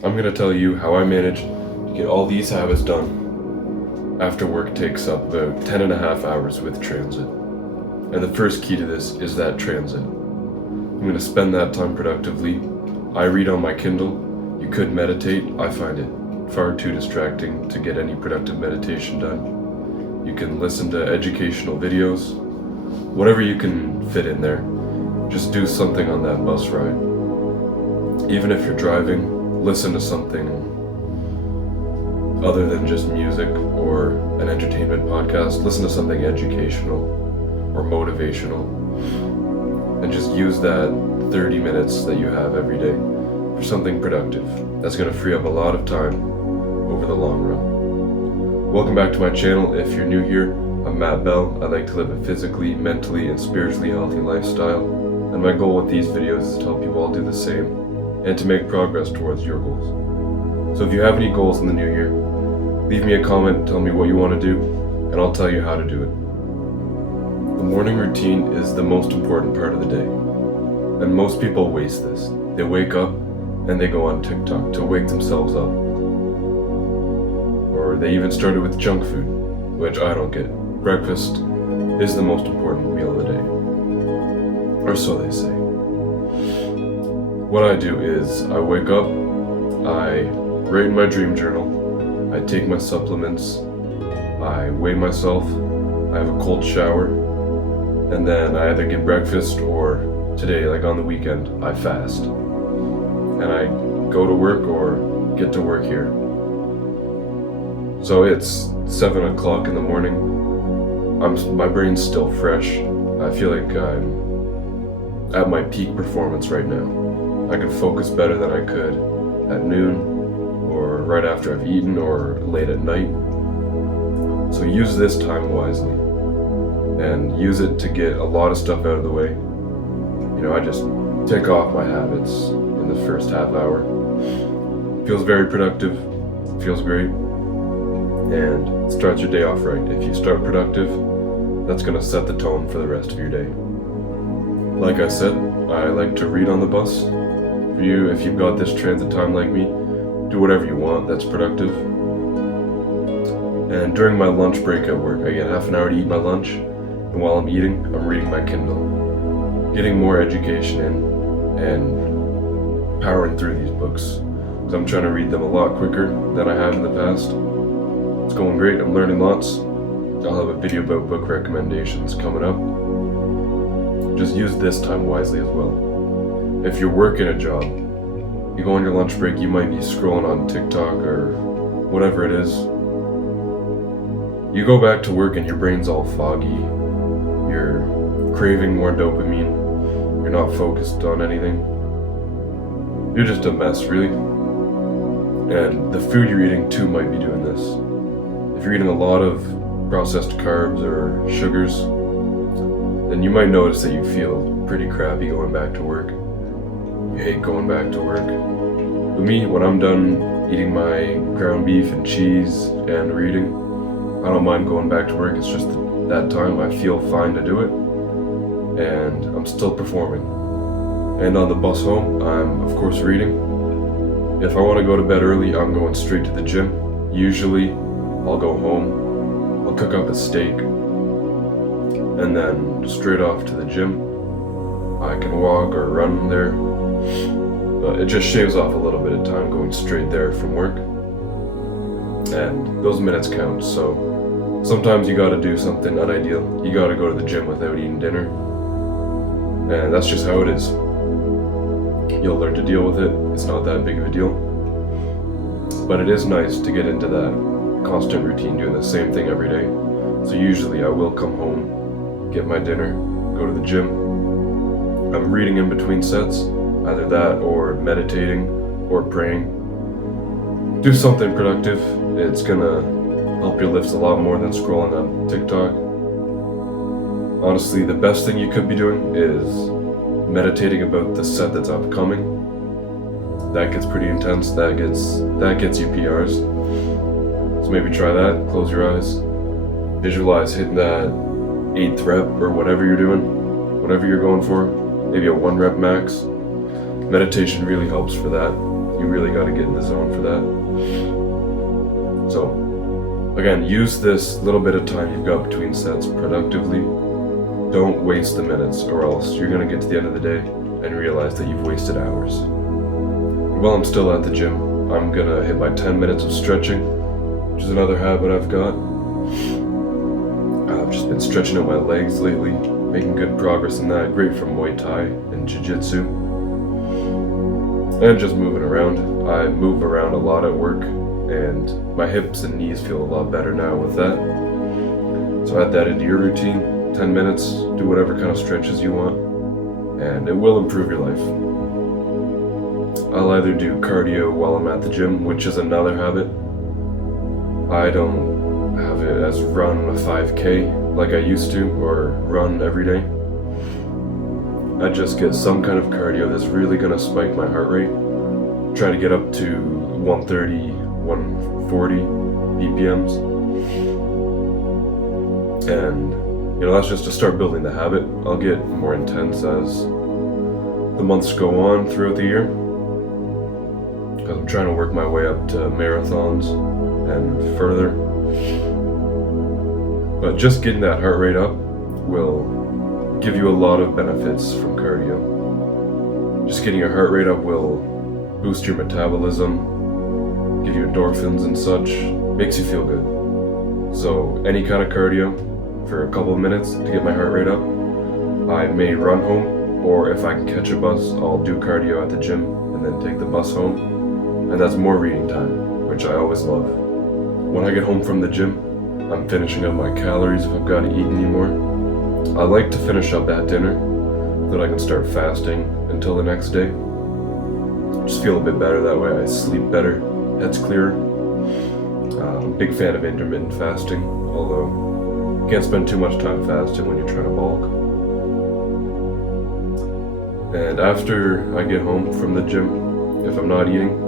I'm going to tell you how I manage to get all these habits done after work takes up about 10 and a half hours with transit. And the first key to this is that transit. I'm going to spend that time productively. I read on my Kindle. You could meditate. I find it far too distracting to get any productive meditation done. You can listen to educational videos. Whatever you can fit in there, just do something on that bus ride. Even if you're driving, listen to something other than just music or an entertainment podcast. Listen to something educational or motivational, and just use that 30 minutes that you have every day for something productive. That's going to free up a lot of time over the long run. Welcome back to my channel. If you're new here, I'm Matt Bell. I like to live a physically, mentally, and spiritually healthy lifestyle, and my goal with these videos is to help you all do the same and to make progress towards your goals. So if you have any goals in the new year, leave me a comment, tell me what you want to do, and I'll tell you how to do it. The morning routine is the most important part of the day, and most people waste this. They wake up and they go on TikTok to wake themselves up. Or they even started with junk food, which I don't get. Breakfast is the most important meal of the day, or so they say. What I do is I wake up, I write in my dream journal, I take my supplements, I weigh myself, I have a cold shower, and then I either get breakfast or today, like on the weekend, I fast. And I go to work or get to work here. So it's 7 o'clock in the morning. My brain's still fresh. I feel like I'm at my peak performance right now. I could focus better than I could at noon or right after I've eaten or late at night. So use this time wisely and use it to get a lot of stuff out of the way. I just tick off my habits in the first half hour. Feels very productive, feels great, and starts your day off right. If you start productive, that's going to set the tone for the rest of your day. Like I said, I like to read on the bus. For you, if you've got this transit time like me, do whatever you want that's productive. And during my lunch break at work, I get half an hour to eat my lunch, and while I'm eating, I'm reading my Kindle, getting more education in, and powering through these books. So I'm trying to read them a lot quicker than I have in the past. It's going great, I'm learning lots. I'll have a video about book recommendations coming up. Just use this time wisely as well. If you're working a job, you go on your lunch break, you might be scrolling on TikTok or whatever it is. You go back to work and your brain's all foggy. You're craving more dopamine. You're not focused on anything. You're just a mess, really. And the food you're eating too might be doing this. If you're eating a lot of processed carbs or sugars, then you might notice that you feel pretty crappy going back to work. You hate going back to work. For me, when I'm done eating my ground beef and cheese and reading, I don't mind going back to work. It's just that time I feel fine to do it, and I'm still performing. And on the bus home, I'm of course reading. If I want to go to bed early, I'm going straight to the gym. Usually, I'll go home, I'll cook up a steak, and then straight off to the gym. I can walk or run there, but it just shaves off a little bit of time going straight there from work. And those minutes count, so sometimes you gotta do something unideal. You gotta go to the gym without eating dinner, and that's just how it is. You'll learn to deal with it. It's not that big of a deal, but it is nice to get into that constant routine, doing the same thing every day. So usually I will come home, get my dinner, go to the gym. I'm reading in between sets, either that or meditating or praying. Do something productive. It's gonna help your lifts a lot more than scrolling on TikTok. Honestly, the best thing you could be doing is meditating about the set that's upcoming. That gets pretty intense. That gets you PRs. So maybe try that. Close your eyes. Visualize hitting that 8th rep or whatever you're doing, whatever you're going for. Maybe a 1 rep max. Meditation really helps for that. You really got to get in the zone for that. So, again, use this little bit of time you've got between sets productively. Don't waste the minutes, or else you're going to get to the end of the day and realize that you've wasted hours. While I'm still at the gym, I'm going to hit my 10 minutes of stretching, which is another habit I've got. I've just been stretching out my legs lately, making good progress in that. Great for Muay Thai and Jiu-Jitsu. And just moving around. I move around a lot at work, and my hips and knees feel a lot better now with that. So add that into your routine. 10 minutes, do whatever kind of stretches you want, and it will improve your life. I'll either do cardio while I'm at the gym, which is another habit. I don't have it as run a 5K like I used to, or run every day. I just get some kind of cardio that's really going to spike my heart rate. Try to get up to 130, 140 BPMs. And, that's just to start building the habit. I'll get more intense as the months go on throughout the year, because I'm trying to work my way up to marathons and further. But just getting that heart rate up will give you a lot of benefits from cardio. Just getting your heart rate up will boost your metabolism, give you endorphins and such, makes you feel good. So any kind of cardio for a couple of minutes to get my heart rate up. I may run home, or if I can catch a bus, I'll do cardio at the gym and then take the bus home. And that's more reading time, which I always love. When I get home from the gym, I'm finishing up my calories if I've got to eat anymore. I like to finish up at dinner so that I can start fasting until the next day. Just feel a bit better that way. I sleep better, head's clearer. I'm a big fan of intermittent fasting, although you can't spend too much time fasting when you're trying to bulk. And after I get home from the gym, if I'm not eating,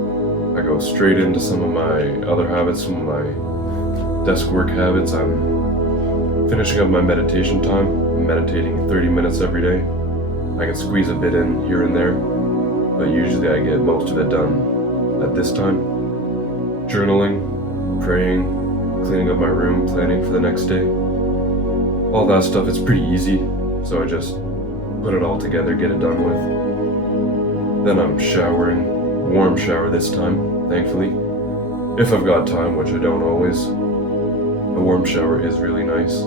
I go straight into some of my other habits, some of my desk work habits. I'm finishing up my meditation time. I'm meditating 30 minutes every day. I can squeeze a bit in here and there, but usually I get most of it done at this time. Journaling, praying, cleaning up my room, planning for the next day. All that stuff, it's pretty easy, so I just put it all together, get it done with. Then I'm showering, warm shower this time, thankfully. If I've got time, which I don't always. A warm shower is really nice.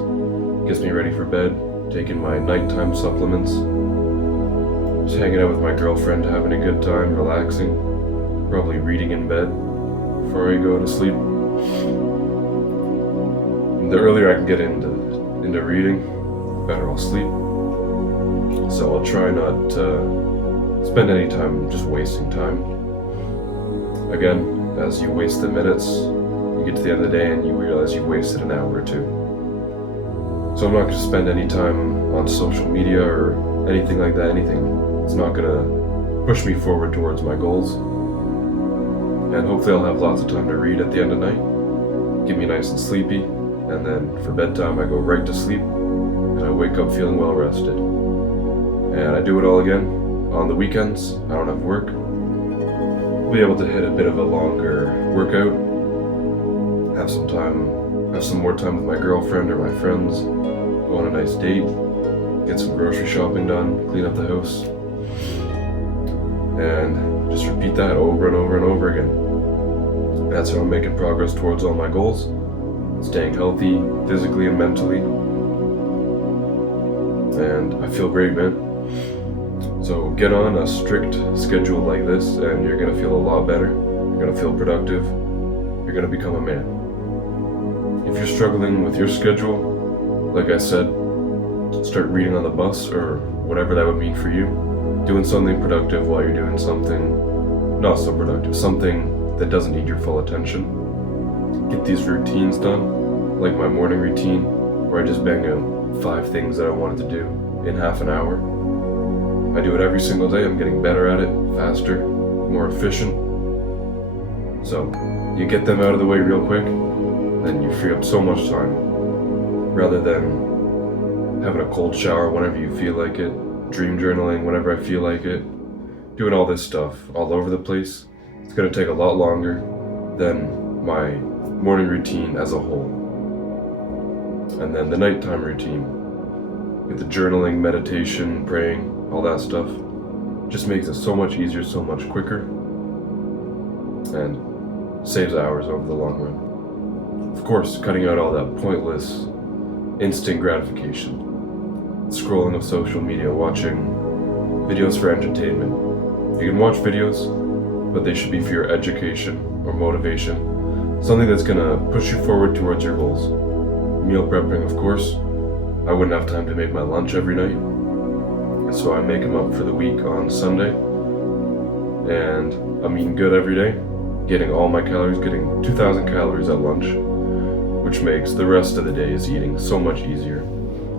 Gets me ready for bed, taking my nighttime supplements. Just hanging out with my girlfriend, having a good time, relaxing. Probably reading in bed before I go to sleep. The earlier I can get into reading, the better I'll sleep. So I'll try not to spend any time just wasting time. Again, as you waste the minutes, you get to the end of the day and you realize you've wasted an hour or two. So I'm not going to spend any time on social media or anything like that, anything. It's not going to push me forward towards my goals. And hopefully I'll have lots of time to read at the end of the night, get me nice and sleepy, and then for bedtime I go right to sleep, and I wake up feeling well rested. And I do it all again on the weekends. I don't have work. I'll be able to hit a bit of a longer workout, have some more time with my girlfriend or my friends, go on a nice date, get some grocery shopping done, clean up the house, and just repeat that over and over and over again. That's how I'm making progress towards all my goals, staying healthy physically and mentally, and I feel great, man. So get on a strict schedule like this and you're going to feel a lot better, you're going to feel productive, you're going to become a man. If you're struggling with your schedule, like I said, start reading on the bus or whatever that would mean for you. Doing something productive while you're doing something not so productive, something that doesn't need your full attention. Get these routines done, like my morning routine, where I just bang out 5 things that I wanted to do in half an hour. I do it every single day. I'm getting better at it, faster, more efficient. So you get them out of the way real quick, then you free up so much time, rather than having a cold shower whenever you feel like it, dream journaling whenever I feel like it, doing all this stuff all over the place. It's going to take a lot longer than my morning routine as a whole. And then the nighttime routine, with the journaling, meditation, praying, all that stuff, just makes it so much easier, so much quicker, and saves hours over the long run. Of course, cutting out all that pointless instant gratification, scrolling of social media, watching videos for entertainment. You can watch videos, but they should be for your education or motivation, something that's gonna push you forward towards your goals. Meal prepping, of course. I wouldn't have time to make my lunch every night, so I make them up for the week on Sunday, and I'm eating good every day, getting all my calories, getting 2,000 calories at lunch, which makes the rest of the day's eating so much easier.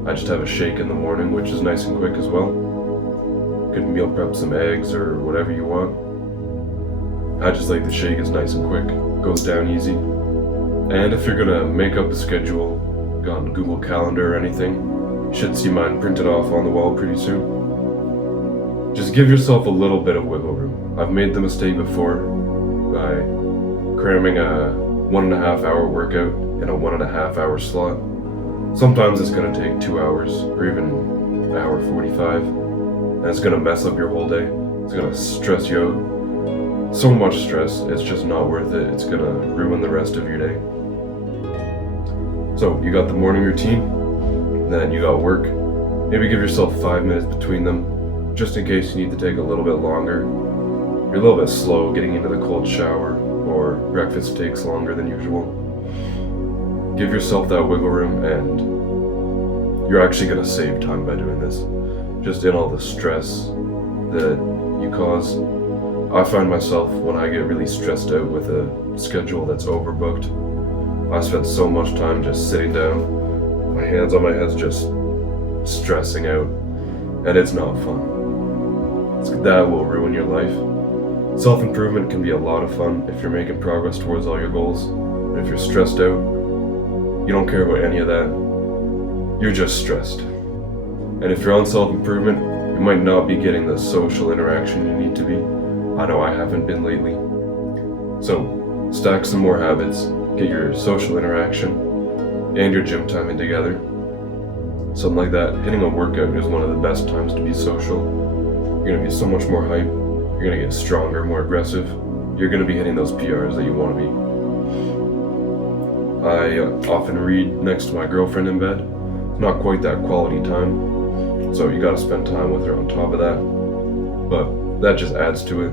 I just have a shake in the morning, which is nice and quick as well. You can meal prep some eggs or whatever you want. I just like the shake, is nice and quick, goes down easy. And if you're gonna make up a schedule on Google Calendar or anything, you should see mine printed off on the wall pretty soon. Just give yourself a little bit of wiggle room. I've made the mistake before by cramming a 1.5 hour workout in a 1.5 hour slot. Sometimes it's gonna take 2 hours or even an hour 45, and it's gonna mess up your whole day. It's gonna stress you out. So much stress, it's just not worth it. It's gonna ruin the rest of your day. So you got the morning routine, then you got work. Maybe give yourself 5 minutes between them, just in case you need to take a little bit longer. You're a little bit slow getting into the cold shower, or breakfast takes longer than usual. Give yourself that wiggle room, and you're actually gonna save time by doing this. Just in all the stress that you cause. I find myself, when I get really stressed out with a schedule that's overbooked, I spend so much time just sitting down, my hands on my head, just stressing out, and it's not fun. That will ruin your life. Self-improvement can be a lot of fun if you're making progress towards all your goals. But if you're stressed out, you don't care about any of that. You're just stressed. And if you're on self-improvement, you might not be getting the social interaction you need to be. I know I haven't been lately. So, stack some more habits, get your social interaction and your gym time in together. Something like that. Hitting a workout is one of the best times to be social. You're gonna be so much more hype. You're gonna get stronger, more aggressive. You're gonna be hitting those PRs that you wanna be. I often read next to my girlfriend in bed. It's not quite that quality time, so you gotta spend time with her on top of that. But that just adds to it.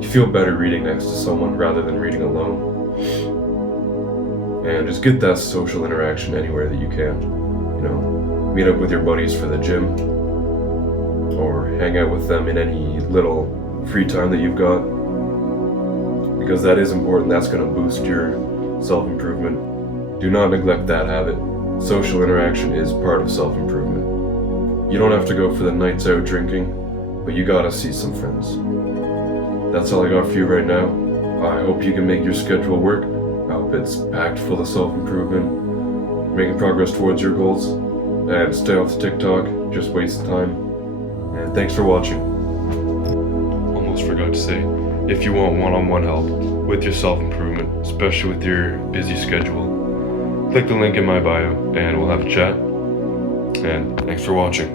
You feel better reading next to someone rather than reading alone. And just get that social interaction anywhere that you can. You know, meet up with your buddies for the gym, or hang out with them in any little free time that you've got, because that is important. That's going to boost your self-improvement. Do not neglect that habit. Social interaction is part of self-improvement. You don't have to go for the nights out drinking, but you gotta see some friends. That's all I got for you right now. I hope you can make your schedule work. I hope it's packed full of self-improvement, making progress towards your goals, and stay off the TikTok, just waste time. And thanks for watching. Almost forgot to say, if you want one-on-one help with your self-improvement, especially with your busy schedule, click the link in my bio and we'll have a chat. And thanks for watching.